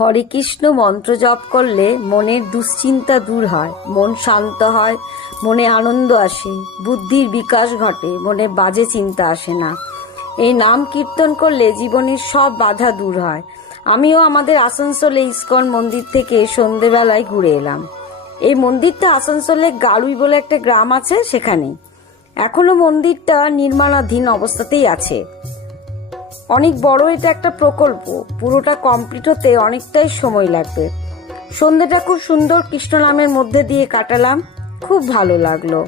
হরে কৃষ্ণ মন্ত্র জপ করলে মনের দুশ্চিন্তা দূর হয়, মন শান্ত হয়, মনে আনন্দ আসে, বুদ্ধির বিকাশ ঘটে, মনে বাজে চিন্তা আসে না। এই নাম কীর্তন করলে জীবনের সব বাধা দূর হয়। আমিও আমাদের আসানসোলে ইস্কন মন্দির থেকে সন্ধেবেলায় ঘুরে এলাম। এই মন্দিরটা আসানসোলে গাড়ুই বলে একটা গ্রাম আছে, সেখানে এখনো মন্দিরটা নির্মাণাধীন অবস্থাতেই আছে। অনেক বড় এটা একটা প্রকল্প, পুরোটা কমপ্লিট হতে অনেকটাই সময় লাগবে। সন্ধ্যেটা খুব সুন্দর কৃষ্ণ নামের মধ্যে দিয়ে কাটালাম, খুব ভালো লাগলো।